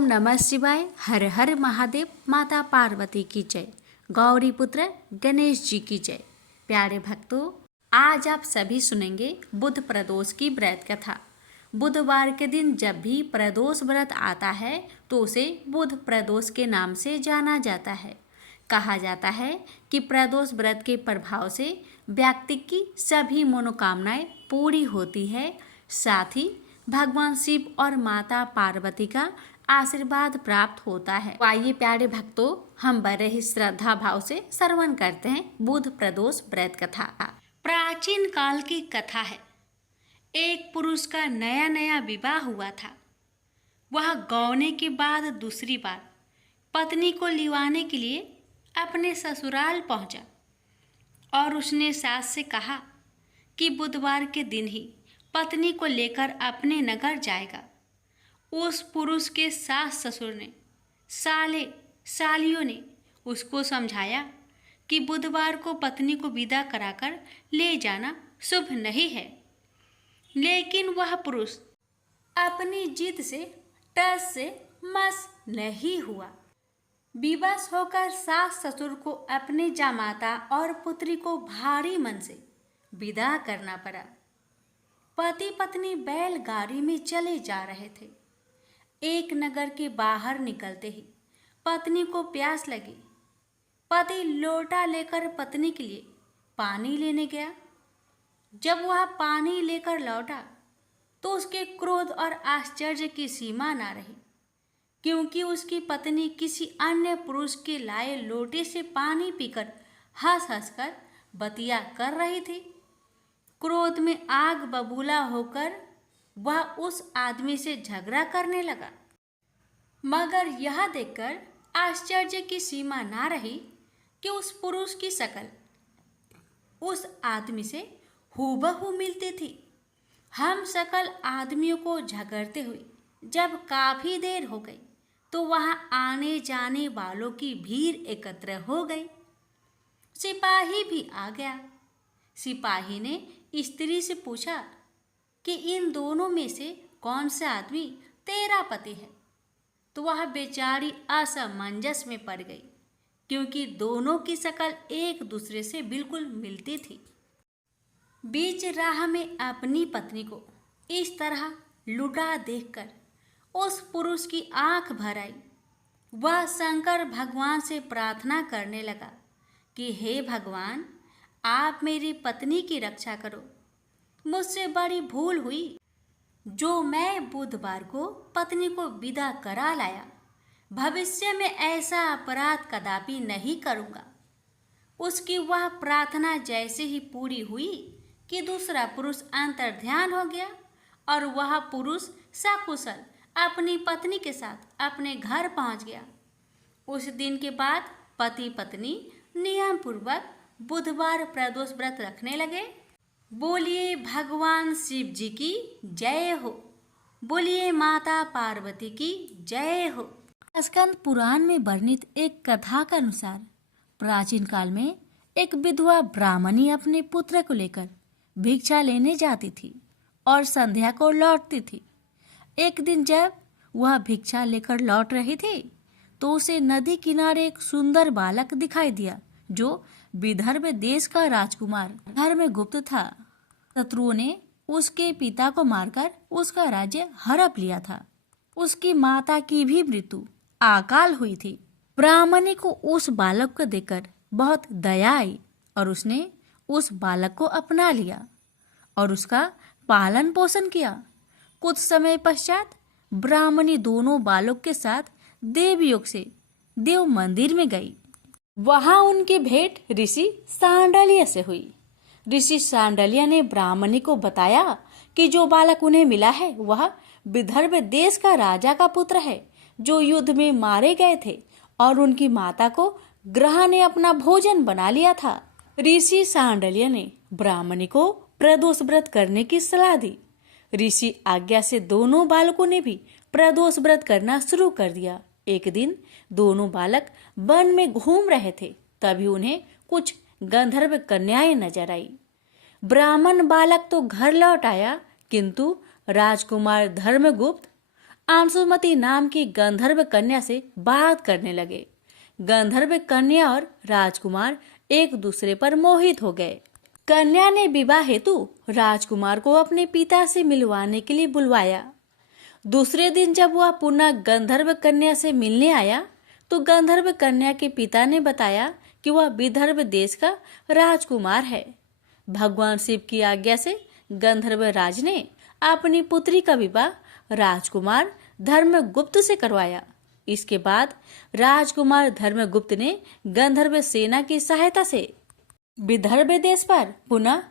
ओम नमः शिवाय। हर हर महादेव। माता पार्वती की जय। गौरी पुत्र गणेश जी की जय। प्यारे भक्तों, आज आप सभी सुनेंगे बुध प्रदोष की व्रत कथा। बुधवार के दिन जब भी प्रदोष व्रत आता है तो उसे बुध प्रदोष के नाम से जाना जाता है। कहा जाता है कि प्रदोष व्रत के प्रभाव से व्यक्ति की सभी मनोकामनाएं पूरी होती है, साथ ही भगवान शिव और माता पार्वती का आशीर्वाद प्राप्त होता है। तो आइए प्यारे भक्तों, हम बड़े ही श्रद्धा भाव से श्रवण करते हैं बुध प्रदोष व्रत कथा। प्राचीन काल की कथा है। एक पुरुष का नया नया विवाह हुआ था। वह गौने के बाद दूसरी बार पत्नी को लिवाने के लिए अपने ससुराल पहुंचा और उसने सास से कहा कि बुधवार के दिन ही पत्नी को लेकर अपने नगर जाएगा। उस पुरुष के सास ससुर ने, साले सालियों ने उसको समझाया कि बुधवार को पत्नी को विदा कराकर ले जाना शुभ नहीं है, लेकिन वह पुरुष अपनी जिद से टस से मस नहीं हुआ। विवश होकर सास ससुर को अपने जामाता और पुत्री को भारी मन से विदा करना पड़ा। पति पत्नी बैलगाड़ी में चले जा रहे थे। एक नगर के बाहर निकलते ही पत्नी को प्यास लगी। पति लोटा लेकर पत्नी के लिए पानी लेने गया। जब वह पानी लेकर लौटा तो उसके क्रोध और आश्चर्य की सीमा ना रही, क्योंकि उसकी पत्नी किसी अन्य पुरुष के लाए लोटे से पानी पीकर हंस हंस कर बतिया कर रही थी। क्रोध में आग बबूला होकर वह उस आदमी से झगड़ा करने लगा। मगर यह देखकर आश्चर्य की सीमा ना रही कि उस पुरुष की शक्ल उस आदमी से हूबहू मिलती थी। हम सकल आदमियों को झगड़ते हुए जब काफी देर हो गई तो वहां आने जाने वालों की भीड़ एकत्र हो गई। सिपाही भी आ गया। सिपाही ने स्त्री से पूछा कि इन दोनों में से कौन सा आदमी तेरा पति है। तो वह बेचारी असमंजस में पड़ गई, क्योंकि दोनों की शक्ल एक दूसरे से बिल्कुल मिलती थी। बीच राह में अपनी पत्नी को इस तरह लुटा देखकर उस पुरुष की आंख भर आई। वह शंकर भगवान से प्रार्थना करने लगा कि हे भगवान, आप मेरी पत्नी की रक्षा करो। मुझसे बड़ी भूल हुई जो मैं बुधवार को पत्नी को विदा करा लाया। भविष्य में ऐसा अपराध कदापि नहीं करूँगा। उसकी वह प्रार्थना जैसे ही पूरी हुई कि दूसरा पुरुष अंतर्ध्यान हो गया और वह पुरुष सकुशल अपनी पत्नी के साथ अपने घर पहुंच गया। उस दिन के बाद पति पत्नी नियम पूर्वक बुधवार प्रदोष व्रत रखने लगे। बोलिए भगवान शिव जी की जय हो। बोलिए माता पार्वती की जय हो। स्कंद पुराण में वर्णित एक कथा के अनुसार प्राचीन काल में एक विधवा ब्राह्मणी अपने पुत्र को लेकर भिक्षा लेने जाती थी और संध्या को लौटती थी। एक दिन जब वह भिक्षा लेकर लौट रही थी तो उसे नदी किनारे एक सुंदर बालक दिखाई दिया, जो विदर्भ देश का राजकुमार धर्मगुप्त था। शत्रुओं ने उसके पिता को मारकर उसका राज्य हड़प लिया था। उसकी माता की भी मृत्यु अकाल हुई थी। ब्राह्मणी को उस बालक को देखकर बहुत दया आई और उसने उस बालक को अपना लिया और उसका पालन पोषण किया। कुछ समय पश्चात ब्राह्मणी दोनों बालक के साथ देवयोग से देव मंदिर में गई। वहां उनकी भेंट ऋषि सांडल्य से हुई। ऋषि सांडल्य ने ब्राह्मणी को बताया कि जो बालक उन्हें मिला है वह विदर्भ देश का राजा का पुत्र है, जो युद्ध में मारे गए थे और उनकी माता को ग्रह ने अपना भोजन बना लिया था। ऋषि सांडल्य ने ब्राह्मणी को प्रदोष व्रत करने की सलाह दी। ऋषि आज्ञा से दोनों बालकों ने भी प्रदोष व्रत करना शुरू कर दिया। एक दिन दोनों बालक वन में घूम रहे थे, तभी उन्हें कुछ गंधर्व कन्याएं नजर आई। ब्राह्मण बालक तो घर लौट आया, किंतु राजकुमार धर्मगुप्त अंशुमति नाम की गंधर्व कन्या से बात करने लगे। गंधर्व कन्या और राजकुमार एक दूसरे पर मोहित हो गए। कन्या ने विवाह हेतु राजकुमार को अपने पिता से मिलवाने के लिए बुलवाया। दूसरे दिन जब वह पुनः गंधर्व कन्या से मिलने आया तो गंधर्व कन्या के पिता ने बताया कि वह विदर्भ देश का राजकुमार है। भगवान शिव की आज्ञा से गंधर्व राज ने अपनी पुत्री का विवाह राजकुमार धर्मगुप्त से करवाया। इसके बाद राजकुमार धर्मगुप्त ने गंधर्व सेना की सहायता से विदर्भ देश पर पुनः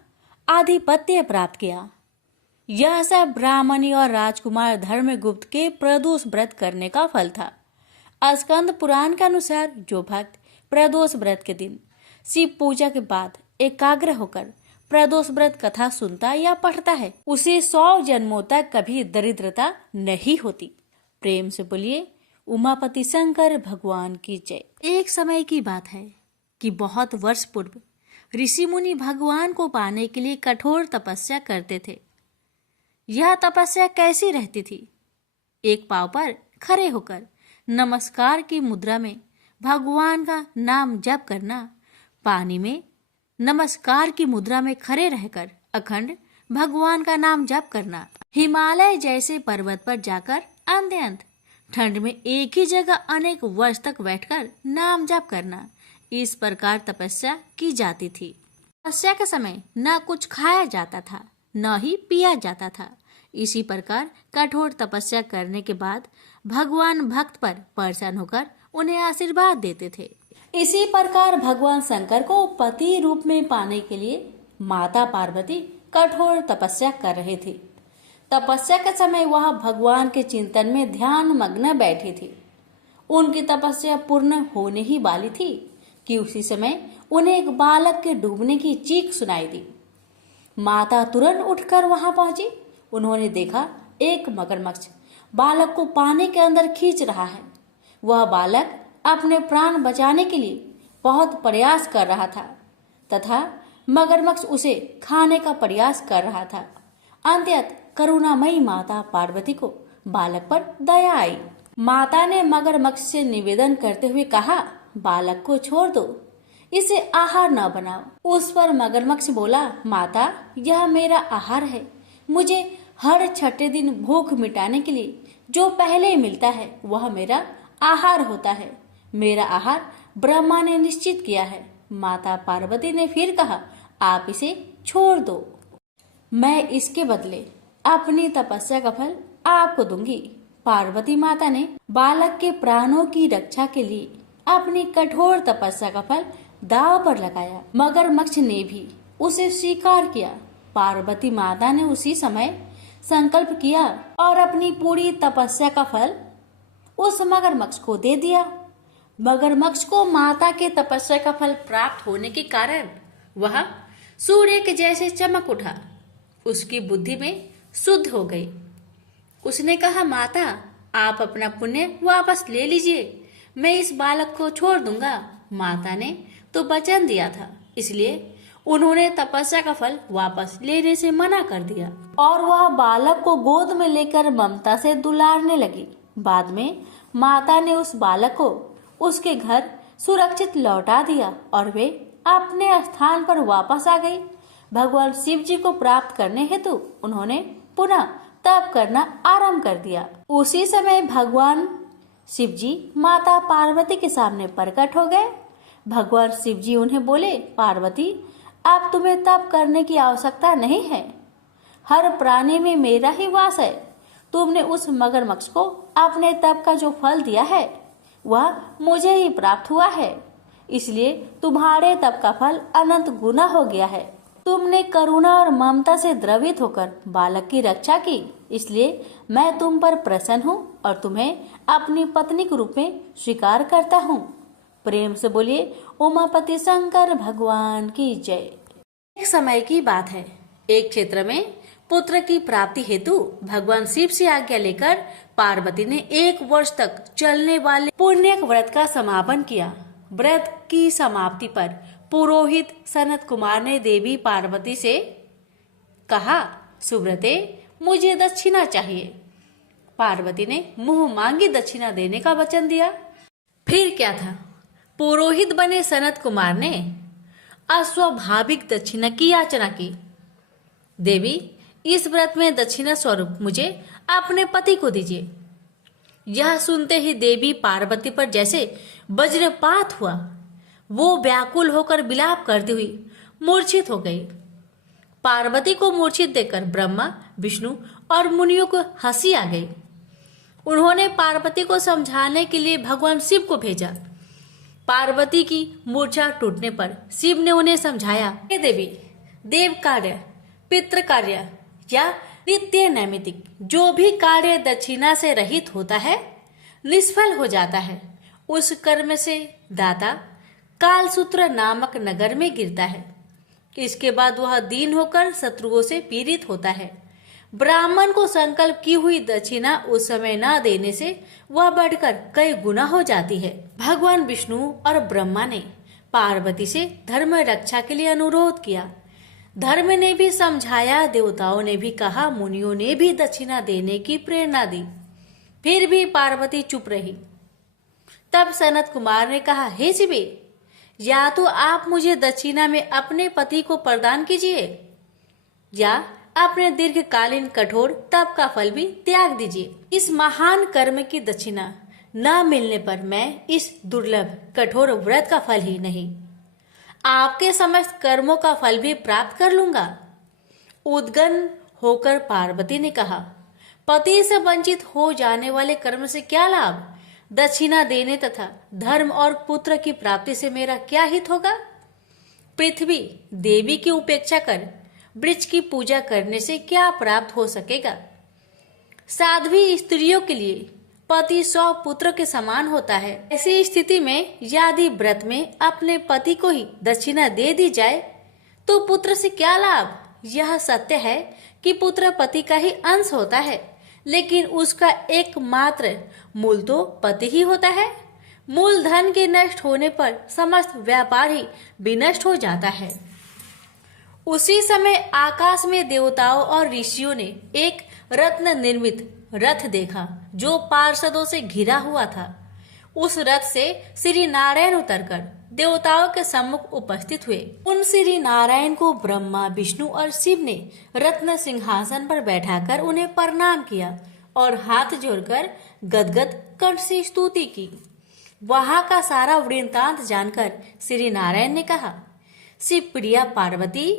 आधिपत्य प्राप्त किया। यह सब ब्राह्मणी और राजकुमार धर्मगुप्त के प्रदोष व्रत करने का फल था। स्कंद पुराण के अनुसार जो भक्त प्रदोष व्रत के दिन शिव पूजा के बाद एकाग्र होकर प्रदोष व्रत कथा सुनता या पढ़ता है उसे 100 जन्मों तक कभी दरिद्रता नहीं होती। प्रेम से बोलिए उमापति शंकर भगवान की जय। एक समय की बात है कि बहुत वर्ष पूर्व ऋषि मुनि भगवान को पाने के लिए कठोर तपस्या करते थे। यह तपस्या कैसी रहती थी? एक पांव पर खड़े होकर नमस्कार की मुद्रा में भगवान का नाम जप करना, पानी में नमस्कार की मुद्रा में खड़े रहकर अखंड भगवान का नाम जप करना, हिमालय जैसे पर्वत पर जाकर अत्यंत ठंड में एक ही जगह अनेक वर्ष तक बैठकर नाम जप करना, इस प्रकार तपस्या की जाती थी। तपस्या के समय न कुछ खाया जाता था न ही पिया जाता था। इसी प्रकार कठोर तपस्या करने के बाद भगवान भक्त पर प्रसन्न होकर उन्हें आशीर्वाद देते थे। इसी प्रकार भगवान शंकर को पति रूप में पाने के लिए माता पार्वती कठोर तपस्या कर रहे थे। तपस्या के समय वह भगवान के चिंतन में ध्यान मग्न बैठी थी। उनकी तपस्या पूर्ण होने ही वाली थी कि उसी समय उन्हें एक बालक के डूबने की चीख सुनाई दी। माता तुरंत उठकर वहां पहुंची। उन्होंने देखा एक मगरमच्छ बालक को पानी के अंदर खींच रहा है। वह बालक अपने प्राण बचाने के लिए बहुत प्रयास कर रहा था तथा मगरमच्छ उसे खाने का प्रयास कर रहा था। अंततः करुणामयी माता पार्वती को बालक पर दया आई। माता ने मगरमच्छ से निवेदन करते हुए कहा, बालक को छोड़ दो, इसे आहार न बनाओ। उस पर मगरमच्छ बोला, माता यह मेरा आहार है। मुझे हर छठे दिन भूख मिटाने के लिए जो पहले मिलता है वह मेरा आहार होता है। मेरा आहार ब्रह्मा ने निश्चित किया है। माता पार्वती ने फिर कहा, आप इसे छोड़ दो, मैं इसके बदले अपनी तपस्या का फल आपको दूंगी। पार्वती माता ने बालक के प्राणों की रक्षा के लिए अपनी कठोर तपस्या का फल दांव पर लगाया। मगरमच्छ ने भी उसे स्वीकार किया। पार्वती माता ने उसी समय संकल्प किया और अपनी पूरी तपस्या का फल उस मगरमच्छ को दे दिया। मगरमच्छ को माता के तपस्या का फल प्राप्त होने के कारण वह सूर्य के जैसे चमक उठा। उसकी बुद्धि में शुद्ध हो गई। उसने कहा, माता आप अपना पुण्य वापस ले लीजिए, मैं इस बालक को छोड़ दूंगा। माता ने तो वचन दिया था, इसलिए उन्होंने तपस्या का फल वापस लेने से मना कर दिया और वह बालक को गोद में लेकर ममता से दुलारने लगी। बाद में माता ने उस बालक को उसके घर सुरक्षित लौटा दिया और वे अपने स्थान पर वापस आ गई। भगवान शिव जी को प्राप्त करने हेतु उन्होंने पुनः तप करना आरंभ कर दिया। उसी समय भगवान शिव जी माता पार्वती के सामने प्रकट हो गए। भगवान शिव जी उन्हें बोले, पार्वती अब तुम्हें तप करने की आवश्यकता नहीं है। हर प्राणी में मेरा ही वास है। तुमने उस मगरमच्छ को अपने तप का जो फल दिया है वह मुझे ही प्राप्त हुआ है, इसलिए तुम्हारे तप का फल अनंत गुना हो गया है। तुमने करुणा और ममता से द्रवित होकर बालक की रक्षा की, इसलिए मैं तुम पर प्रसन्न हूँ और तुम्हें अपनी पत्नी के रूप में स्वीकार करता हूँ। प्रेम से बोलिए उमापति शंकर भगवान की जय। एक समय की बात है, एक क्षेत्र में पुत्र की प्राप्ति हेतु भगवान शिव से आज्ञा लेकर पार्वती ने 1 वर्ष तक चलने वाले पुण्य व्रत का समापन किया। व्रत की समाप्ति पर पुरोहित सनत कुमार ने देवी पार्वती से कहा, सुब्रते मुझे दक्षिणा चाहिए। पार्वती ने मुंह मांगी दक्षिणा देने का वचन दिया। फिर क्या था, पुरोहित बने सनत कुमार ने अस्वाभाविक दक्षिणा की याचना की। देवी, इस व्रत में दक्षिणा स्वरूप मुझे अपने पति को दीजिए। यह सुनते ही देवी पार्वती पर जैसे वज्रपात हुआ। वो व्याकुल होकर विलाप करती हुई मूर्छित हो गई। पार्वती को मूर्छित देखकर ब्रह्मा, विष्णु और मुनियों को हंसी आ गई। उन्होंने पार्वती को समझाने के लिए भगवान शिव को भेजा। पार्वती की मूर्छा टूटने पर शिव ने उन्हें समझाया, हे देवी, देव कार्य, पितृ कार्य या नित्य नैमित्तिक जो भी कार्य दक्षिणा से रहित होता है निष्फल हो जाता है। उस कर्म से दाता कालसूत्र नामक नगर में गिरता है। इसके बाद वह दीन होकर शत्रुओं से पीड़ित होता है। ब्राह्मण को संकल्प की हुई दक्षिणा उस समय न देने से वह बढ़कर कई गुना हो जाती है। भगवान विष्णु और ब्रह्मा ने पार्वती से धर्म रक्षा के लिए अनुरोध किया। धर्म ने भी समझाया, देवताओं ने भी कहा, मुनियों ने भी दक्षिणा देने की प्रेरणा दी। फिर भी पार्वती चुप रही। तब सनत कुमार ने कहा, हे शिवे, या तो आप मुझे दक्षिणा में अपने पति को प्रदान कीजिए या अपने दीर्घकालीन कठोर तप का फल भी त्याग दीजिए। इस महान कर्म की दक्षिणा न मिलने पर मैं इस दुर्लभ कठोर व्रत का फल ही नहीं, आपके समस्त कर्मों का फल भी प्राप्त कर लूंगा। उद्गन होकर पार्वती ने कहा, पति से वंचित हो जाने वाले कर्म से क्या लाभ? दक्षिणा देने तथा धर्म और पुत्र की प्राप्ति से मेरा क्या हित होगा? पृथ्वी देवी की उपेक्षा कर वृक्ष की पूजा करने से क्या प्राप्त हो सकेगा? साध्वी स्त्रियों के लिए पति 100 पुत्र के समान होता है। ऐसी स्थिति में यदि व्रत में अपने पति को ही दक्षिणा दे दी जाए तो पुत्र से क्या लाभ? यह सत्य है कि पुत्र पति का ही अंश होता है, लेकिन उसका एकमात्र मूल तो पति ही होता है। मूल धन के नष्ट होने पर समस्त व्यापार ही विनष्ट हो जाता है। उसी समय आकाश में देवताओं और ऋषियों ने एक रत्न निर्मित रथ देखा जो पार्षदों से घिरा हुआ था। उस रथ से श्री नारायण उतरकर देवताओं के सम्मुख उपस्थित हुए। उन श्री नारायण को ब्रह्मा, विष्णु और शिव ने रत्न सिंहासन पर बैठाकर उन्हें प्रणाम किया और हाथ जोड़कर गदगद कंठ से स्तुति की। वहां का सारा वृत्तांत जानकर श्री नारायण ने कहा, शिव प्रिया पार्वती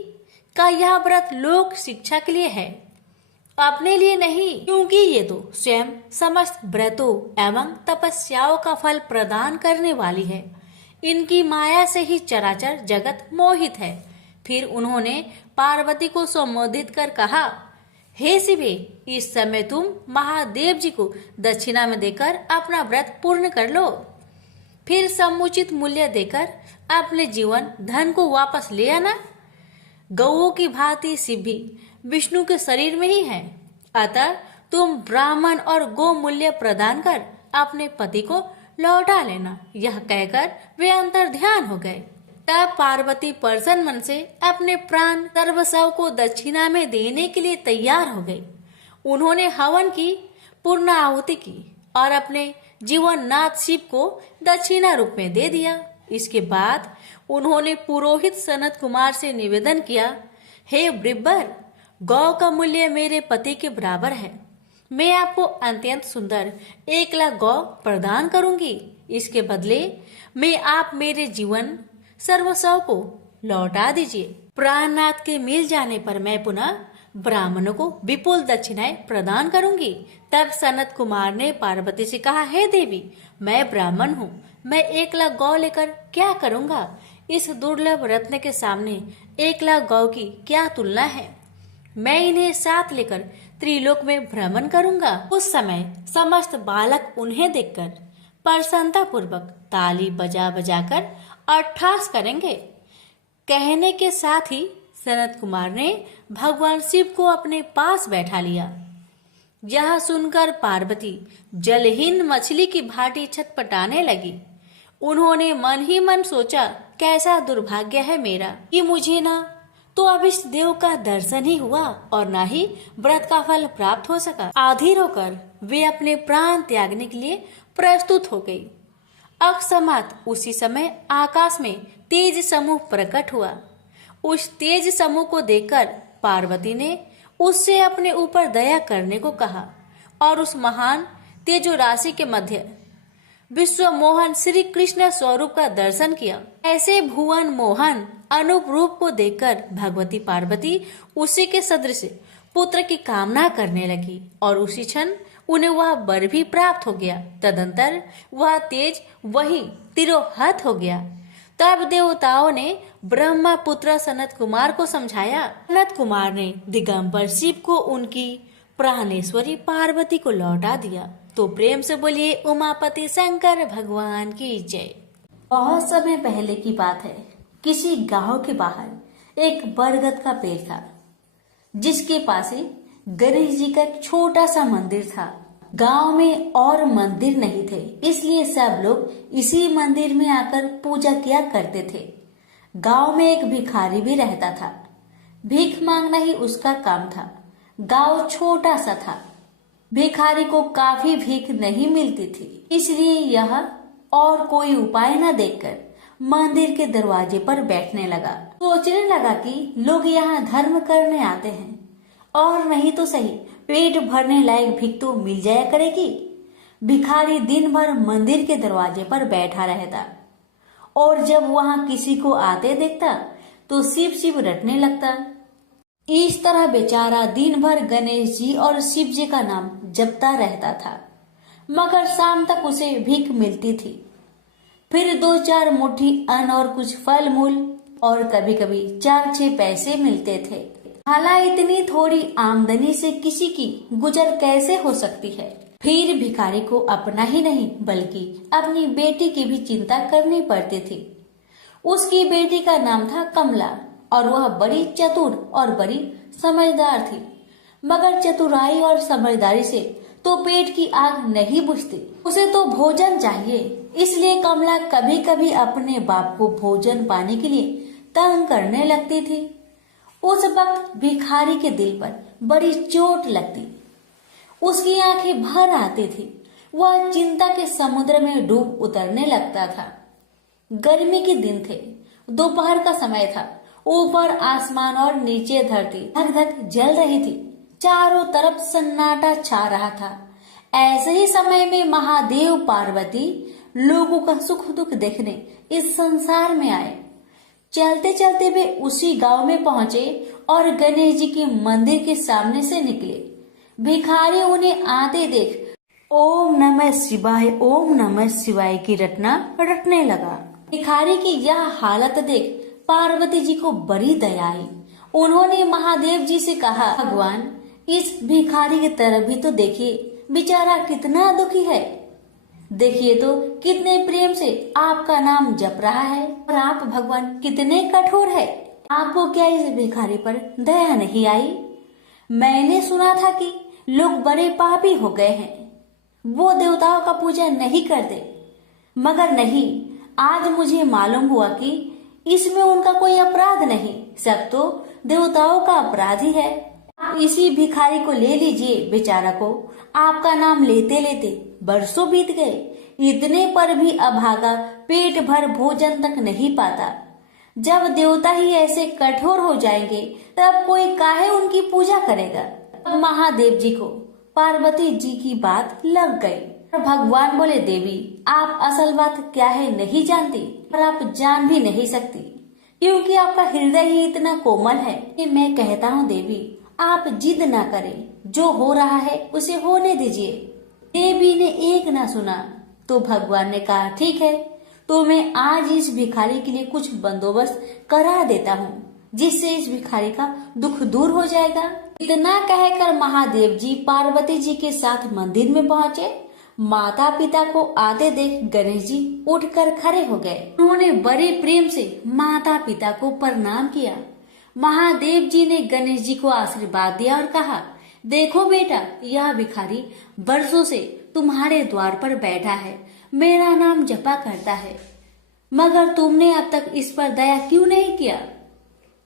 का यह व्रत लोक शिक्षा के लिए है, अपने लिए नहीं, क्योंकि ये तो स्वयं समस्त व्रतों एवं तपस्याओं का फल प्रदान करने वाली है। इनकी माया से ही चराचर जगत मोहित है। फिर उन्होंने पार्वती को संबोधित कर कहा, हे शिवे, इस समय तुम महादेव जी को दक्षिणा में देकर अपना व्रत पूर्ण कर लो। फिर समुचित मूल्य देकर अपने जीवन धन को वापस ले आना। गौओं की भांति शिव भी विष्णु के शरीर में ही है, अतः तुम ब्राह्मण और गो मूल्य प्रदान कर अपने पति को लौटा लेना। यह कहकर वे अंतर ध्यान हो गए। तब पार्वती प्रसन्न मन से अपने प्राण सर्वस्व को दक्षिणा में देने के लिए तैयार हो गई। उन्होंने हवन की पूर्ण आहुति की और अपने जीवन नाथ शिव को दक्षिणा रूप में दे दिया। इसके बाद उन्होंने पुरोहित सनत कुमार से निवेदन किया, हे ब्रिब्बर, गौ का मूल्य मेरे पति के बराबर है। मैं आपको अत्यंत सुंदर 1 लाख गौ प्रदान करूंगी। इसके बदले में आप मेरे जीवन सर्वस्व को लौटा दीजिए। प्राणनाथ के मिल जाने पर मैं पुनः ब्राह्मणों को विपुल दक्षिणाएं प्रदान करूंगी। तब सनत कुमार ने पार्वती से कहा, हे देवी, मैं ब्राह्मण हूँ, मैं 1 लाख गौ लेकर क्या करूंगा? इस दुर्लभ रत्न के सामने 1 लाख गौ की क्या तुलना है? मैं इन्हें साथ लेकर त्रिलोक में भ्रमण करूंगा। उस समय समस्त बालक उन्हें देखकर प्रसन्नता पूर्वक ताली बजा बजाकर अट्ठास करेंगे। कहने के साथ ही सनत कुमार ने भगवान शिव को अपने पास बैठा लिया। यह सुनकर पार्वती जलहीन मछली की भांति छटपटाने लगी। उन्होंने मन ही मन सोचा, कैसा दुर्भाग्य है मेरा कि मुझे ना तो अभिष्ट देव का दर्शन ही हुआ और ना ही व्रत का फल प्राप्त हो सका। आधीर होकर वे अपने प्राण त्यागने के लिए प्रस्तुत हो गई। अकस्मात उसी समय आकाश में तेज समूह प्रकट हुआ। उस तेज समूह को देखकर पार्वती ने उससे अपने ऊपर दया करने को कहा और उस महान तेजो राशि के मध्य विश्व मोहन श्री कृष्ण स्वरूप का दर्शन किया। ऐसे भुवन मोहन अनूप रूप को देखकर भगवती पार्वती उसी के सदृश पुत्र की कामना करने लगी और उसी क्षण उन्हें वह वर भी प्राप्त हो गया। तदंतर वह तेज वही तिरोहत हो गया। तब देवताओं ने ब्रह्मा पुत्र सनत कुमार को समझाया। सनत कुमार ने दिगंबर शिव को उनकी प्राणेश्वरी पार्वती को लौटा दिया। तो प्रेम से बोलिए उमापति शंकर भगवान की जय। बहुत समय पहले की बात है। किसी गांव के बाहर एक बरगद का पेड़ था, जिसके पास ही गणेश जी का एक छोटा सा मंदिर था। गांव में और मंदिर नहीं थे, इसलिए सब लोग इसी मंदिर में आकर पूजा किया करते थे। गांव में एक भिखारी भी रहता था। भीख मांगना ही उसका काम था। गांव छोटा सा था। भिखारी को काफी भीख नहीं मिलती थी, इसलिए यह और कोई उपाय न देखकर मंदिर के दरवाजे पर बैठने लगा। सोचने लगा कि लोग यहाँ धर्म करने आते हैं और नहीं तो सही पेट भरने लायक भीख तो मिल जाया करेगी। भिखारी दिन भर मंदिर के दरवाजे पर बैठा रहता और जब वहाँ किसी को आते देखता तो शिव शिव रटने लगता। इस तरह बेचारा दिन भर गणेश जी और शिव जी का नाम जपता रहता था, मगर शाम तक उसे भीख मिलती थी। फिर 2-4 मुट्ठी अन्न और कुछ फल मूल और कभी कभी 4-6 पैसे मिलते थे। हालांकि इतनी थोड़ी आमदनी से किसी की गुजर कैसे हो सकती है। फिर भिखारी को अपना ही नहीं बल्कि अपनी बेटी की भी चिंता करनी पड़ती थी। उसकी बेटी का नाम था कमला और वह बड़ी चतुर और बड़ी समझदार थी, मगर चतुराई और समझदारी से तो पेट की आग नहीं बुझती। उसे तो भोजन चाहिए, इसलिए कमला कभी कभी अपने बाप को भोजन पाने के लिए तंग करने लगती थी। उस वक्त भिखारी के दिल पर बड़ी चोट लगती। उसकी आंखें भर आती थी। वह चिंता के समुद्र में डूब उतरने लगता था। गर्मी के दिन थे। दोपहर का समय था। ऊपर आसमान और नीचे धरती धक धक जल रही थी। चारों तरफ सन्नाटा छा रहा था। ऐसे ही समय में महादेव पार्वती लोगों का सुख दुख देखने इस संसार में आए। चलते चलते वे उसी गांव में पहुंचे और गणेश जी के मंदिर के सामने से निकले। भिखारी उन्हें आते देख ओम नमः शिवाय की रटना रटने लगा। भिखारी की यह हालत देख पार्वती जी को बड़ी दया आई। उन्होंने महादेव जी से कहा, भगवान इस भिखारी की तरफ भी तो देखिए, बेचारा कितना दुखी है। देखिए तो कितने प्रेम से आपका नाम जप रहा है और आप भगवान कितने कठोर है। आपको क्या इस भिखारी पर दया नहीं आई? मैंने सुना था कि लोग बड़े पापी हो गए हैं, वो देवताओं का पूजा नहीं करते, मगर नहीं, आज मुझे मालूम हुआ कि इसमें उनका कोई अपराध नहीं, सब तो देवताओं का अपराध ही है। आप इसी भिखारी को ले लीजिए। बेचारा को आपका नाम लेते लेते बरसों बीत गए, इतने पर भी अभागा पेट भर भोजन तक नहीं पाता। जब देवता ही ऐसे कठोर हो जाएंगे तब कोई काहे उनकी पूजा करेगा। अब महादेव जी को पार्वती जी की बात लग गई। भगवान बोले, देवी आप असल बात क्या है नहीं जानती और आप जान भी नहीं सकती, क्योंकि आपका हृदय ही इतना कोमल है कि मैं कहता हूँ देवी आप जिद ना करें, जो हो रहा है उसे होने दीजिए। देवी ने एक ना सुना तो भगवान ने कहा, ठीक है, तो मैं आज इस भिखारी के लिए कुछ बंदोबस्त करा देता हूँ, जिससे इस भिखारी का दुख दूर हो जाएगा। इतना कहकर महादेव जी पार्वती जी के साथ मंदिर में पहुँचे। माता पिता को आते देख गणेश जी उठकर खड़े हो गए। उन्होंने बड़े प्रेम से माता पिता को प्रणाम किया। महादेव जी ने गणेश जी को आशीर्वाद दिया और कहा, देखो बेटा, यह भिखारी वर्षों से तुम्हारे द्वार पर बैठा है, मेरा नाम जपा करता है, मगर तुमने अब तक इस पर दया क्यों नहीं किया?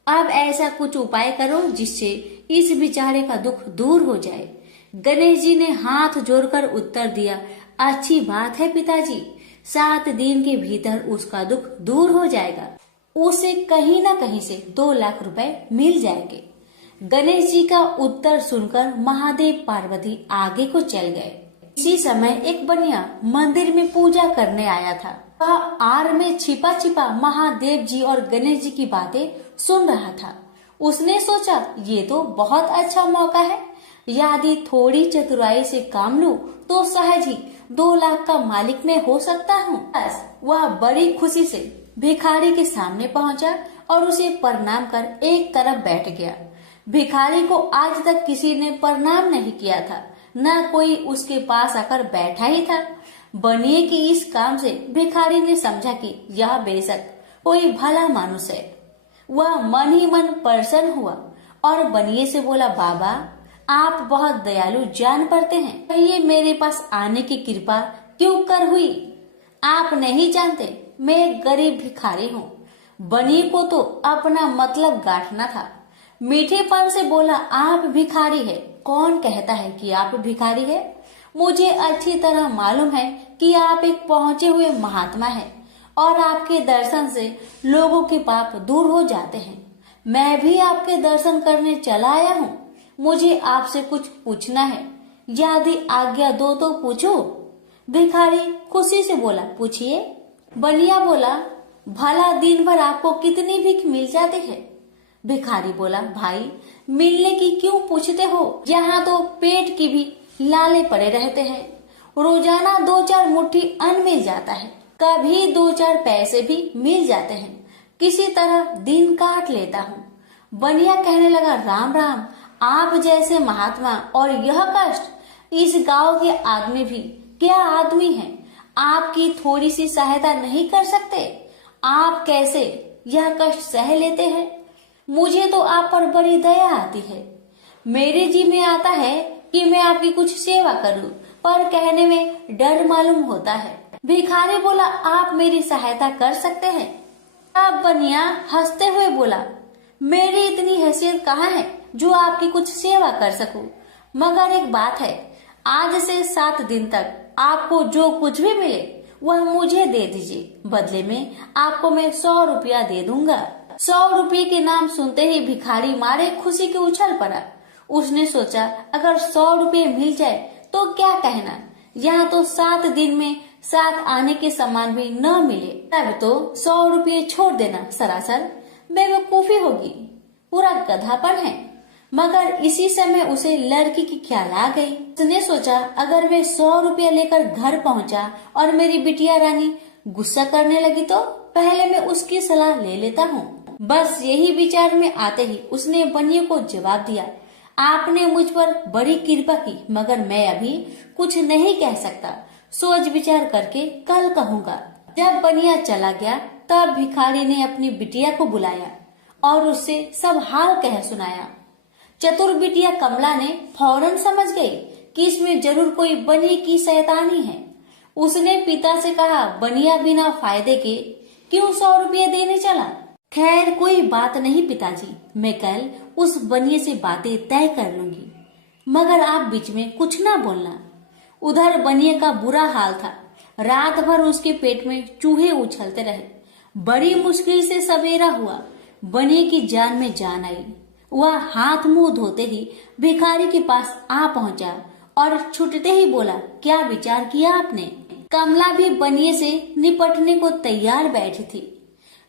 अब ऐसा कुछ उपाय करो जिससे इस बेचारे का दुख दूर हो जाए। गणेश जी ने हाथ जोड़कर उत्तर दिया, अच्छी बात है पिताजी, 7 दिन के भीतर उसका दुख दूर हो जाएगा, उसे कहीं न कहीं से 2 लाख रुपए मिल जाएंगे। गणेश जी का उत्तर सुनकर महादेव पार्वती आगे को चल गए। इसी समय एक बनिया मंदिर में पूजा करने आया था। वह आड़ में छिपा छिपा महादेव जी और गणेश जी की बातें सुन रहा था। उसने सोचा, ये तो बहुत अच्छा मौका है, यदि थोड़ी चतुराई से काम लूं तो सहज ही 2 लाख का मालिक मैं हो सकता हूँ। बस वह बड़ी खुशी से भिखारी के सामने पहुंचा और उसे प्रणाम कर एक तरफ बैठ गया। भिखारी को आज तक किसी ने प्रणाम नहीं किया था, न कोई उसके पास आकर बैठा ही था। बनिए की इस काम से भिखारी ने समझा कि यह बेशक कोई भला मानुष है। वह मन ही मन प्रसन्न हुआ और बनिए से बोला, बाबा आप बहुत दयालु जान पड़ते हैं, कहिए मेरे पास आने की कृपा क्यों कर हुई? आप नहीं जानते मैं एक गरीब भिखारी हूँ। बनिए को तो अपना मतलब गांठना था। मीठेपन से बोला, आप भिखारी है? कौन कहता है कि आप भिखारी है? मुझे अच्छी तरह मालूम है कि आप एक पहुंचे हुए महात्मा हैं और आपके दर्शन से लोगों के पाप दूर हो जाते हैं। मैं भी आपके दर्शन करने चला आया हूँ। मुझे आपसे कुछ पूछना है, यदि आज्ञा दो तो पूछो। भिखारी खुशी से बोला, पूछिए। बनिया बोला, भला दिन भर आपको कितनी भीख मिल जाती है? भिखारी बोला, भाई मिलने की क्यों पूछते हो, यहाँ तो पेट की भी लाले पड़े रहते हैं। रोजाना 2-4 मुट्ठी अन्न मिल जाता है, कभी 2-4 पैसे भी मिल जाते हैं, किसी तरह दिन काट लेता हूँ। बनिया कहने लगा, राम राम, आप जैसे महात्मा और यह कष्ट, इस गांव के आदमी भी क्या आदमी हैं? आपकी थोड़ी सी सहायता नहीं कर सकते? आप कैसे यह कष्ट सह लेते हैं? मुझे तो आप पर बड़ी दया आती है। मेरे जी में आता है कि मैं आपकी कुछ सेवा करूं, पर कहने में डर मालूम होता है। भिखारी बोला, आप मेरी सहायता कर सकते हैं? अब बनिया हंसते हुए बोला, मेरी इतनी हैसियत कहाँ है जो आपकी कुछ सेवा कर सकूं, मगर एक बात है, आज से 7 दिन तक आपको जो कुछ भी मिले वह मुझे दे दीजिए, बदले में आपको मैं 100 रुपया दे दूंगा। 100 रुपये के नाम सुनते ही भिखारी मारे खुशी के उछल पड़ा। उसने सोचा, अगर 100 रुपये मिल जाए तो क्या कहना, यहाँ तो 7 दिन में 7 आने के सामान भी न मिले, तब तो 100 रुपये छोड़ देना सरासर बेवकूफी होगी, पूरा गधापन है। मगर इसी समय उसे लड़की की ख्याल आ गई। उसने सोचा, अगर मैं 100 रुपया लेकर घर पहुंचा और मेरी बिटिया रानी गुस्सा करने लगी तो पहले मैं उसकी सलाह ले लेता हूँ। बस यही विचार में आते ही उसने बनिए को जवाब दिया, आपने मुझ पर बड़ी कृपा की, मगर मैं अभी कुछ नहीं कह सकता, सोच विचार करके कल कहूँगा। जब बनिया चला गया तब भिखारी ने अपनी बिटिया को बुलाया और उससे सब हाल कह सुनाया। चतुर बिटिया कमला ने फौरन समझ गई कि इसमें जरूर कोई बनिए की शैतानी है। उसने पिता से कहा, बनिया बिना फायदे के क्यों 100 रुपये देने चला? खैर कोई बात नहीं पिताजी, मैं कल उस बनिए से बातें तय कर लूंगी, मगर आप बीच में कुछ ना बोलना। उधर बनिए का बुरा हाल था, रात भर उसके पेट में चूहे उछलते रहे। बड़ी मुश्किल से सवेरा हुआ, बनिए की जान में जान आई। वह हाथ मुंह धोते ही भिखारी के पास आ पहुंचा और छुटते ही बोला, क्या विचार किया आपने? कमला भी बनिए से निपटने को तैयार बैठी थी।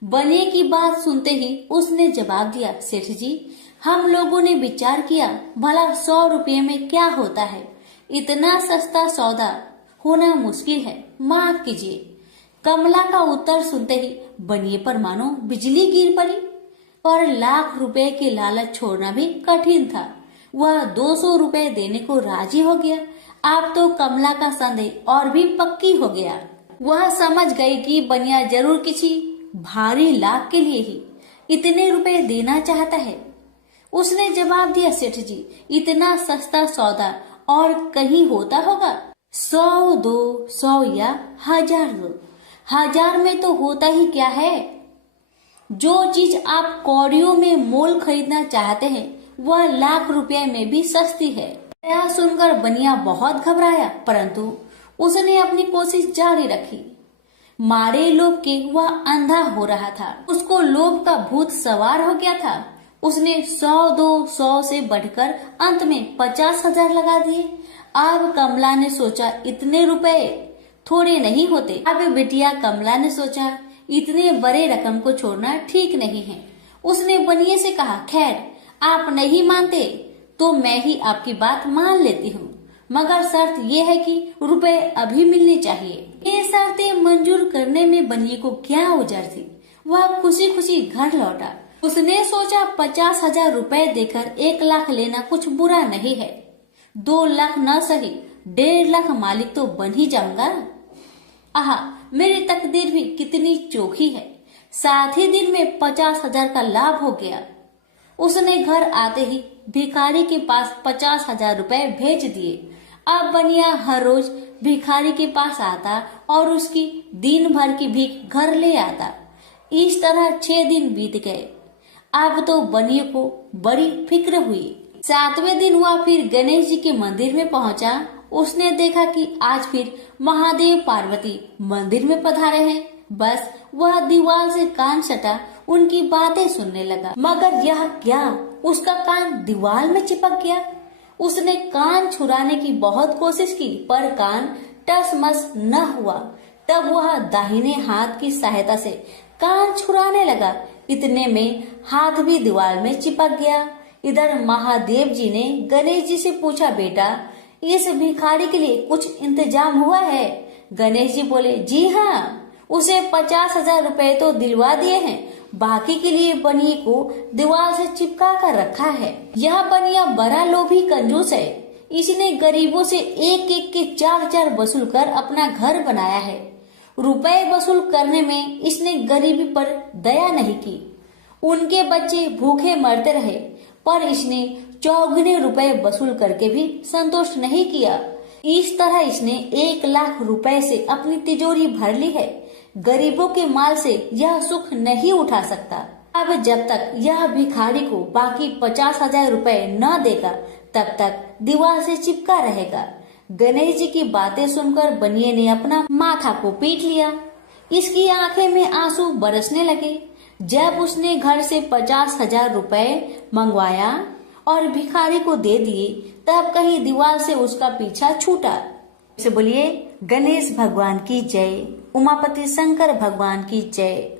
बनिए की बात सुनते ही उसने जवाब दिया, सेठ जी, हम लोगों ने विचार किया, भला 100 रुपये में क्या होता है, इतना सस्ता सौदा होना मुश्किल है, माफ कीजिए। कमला का उत्तर सुनते ही बनिए पर मानो बिजली गिर पड़ी, और लाख रुपए के लालच छोड़ना भी कठिन था। वह 200 रुपए देने को राजी हो गया। अब तो कमला का संदेह और भी पक्की हो गया। वह समझ गई कि बनिया जरूर किसी भारी लाभ के लिए ही इतने रुपए देना चाहता है। उसने जवाब दिया, सेठ जी, इतना सस्ता सौदा और कहीं होता होगा? 100 दो, 100 या 1000 दो, 1000 में तो होता ही क्या है। जो चीज आप कौड़ियों में मोल खरीदना चाहते हैं वह लाख रुपए में भी सस्ती है। यह सुनकर बनिया बहुत घबराया, परंतु उसने अपनी कोशिश जारी रखी। मारे लोभ के वह अंधा हो रहा था। उसको लोभ का भूत सवार हो गया था। उसने 100 से बढ़कर अंत में 50,000 लगा दिए। अब कमला ने सोचा इतने रुपए थोड़े नहीं होते। अब बिटिया कमला ने सोचा इतने बड़े रकम को छोड़ना ठीक नहीं है। उसने बनिए से कहा, खैर आप नहीं मानते तो मैं ही आपकी बात मान लेती हूँ, मगर शर्त यह है कि रुपए अभी मिलने चाहिए। ये शर्तें मंजूर करने में बनिए को क्या उजर थी। वह खुशी खुशी घर लौटा। उसने सोचा 50,000 रुपए देकर 1 लाख लेना कुछ बुरा नहीं है। 2 लाख न सही 1.5 लाख मालिक तो बन ही जाऊंगा। आहा, मेरी तकदीर भी कितनी चोखी है। साथ ही दिन में 50,000 का लाभ हो गया। उसने घर आते ही भिखारी के पास 50,000 रुपए भेज दिए। अब बनिया हर रोज भिखारी के पास आता और उसकी दिन भर की भीख घर ले आता। इस तरह 6 दिन बीत गए। अब तो बनिए को बड़ी फिक्र हुई। 7वें दिन वह फिर गणेश जी के मंदिर में पहुंचा। उसने देखा कि आज फिर महादेव पार्वती मंदिर में पधारे हैं। बस वह दीवार से कान सटा उनकी बातें सुनने लगा, मगर यह क्या, उसका कान दीवार में चिपक गया। उसने कान छुड़ाने की बहुत कोशिश की, पर कान टस मस न हुआ। तब वह दाहिने हाथ की सहायता से कान छुड़ाने लगा। इतने में हाथ भी दीवार में चिपक गया। इधर महादेव जी ने गणेश जी से पूछा, बेटा इस भिखारी के लिए कुछ इंतजाम हुआ है? गणेश जी बोले, जी हाँ, उसे 50,000 रुपए तो दिलवा दिए हैं, बाकी के लिए बनिए को दीवार से चिपका कर रखा है। यह बनिया बड़ा लोभी कंजूस है। इसने गरीबों से एक एक के 4 वसूल कर अपना घर बनाया है। रुपए वसूल करने में इसने गरीबी पर दया नहीं की। उनके बच्चे भूखे मरते रहे, पर इसने 4 रुपए वसूल करके भी संतोष नहीं किया। इस तरह इसने 1 लाख रुपए से अपनी तिजोरी भर ली है। गरीबों के माल से यह सुख नहीं उठा सकता। अब जब तक यह भिखारी को बाकी 50,000 रुपए न देगा, तब तक दीवार से चिपका रहेगा। गणेश जी की बातें सुनकर बनिए ने अपना माथा को पीट लिया। इसकी आंखें में आंसू बरसने लगे। जब उसने घर से 50,000 रुपए मंगवाया और भिखारी को दे दिए, तब कहीं दीवार से उसका पीछा छूटा। से बोलिए गणेश भगवान की जय, उमापति शंकर भगवान की जय।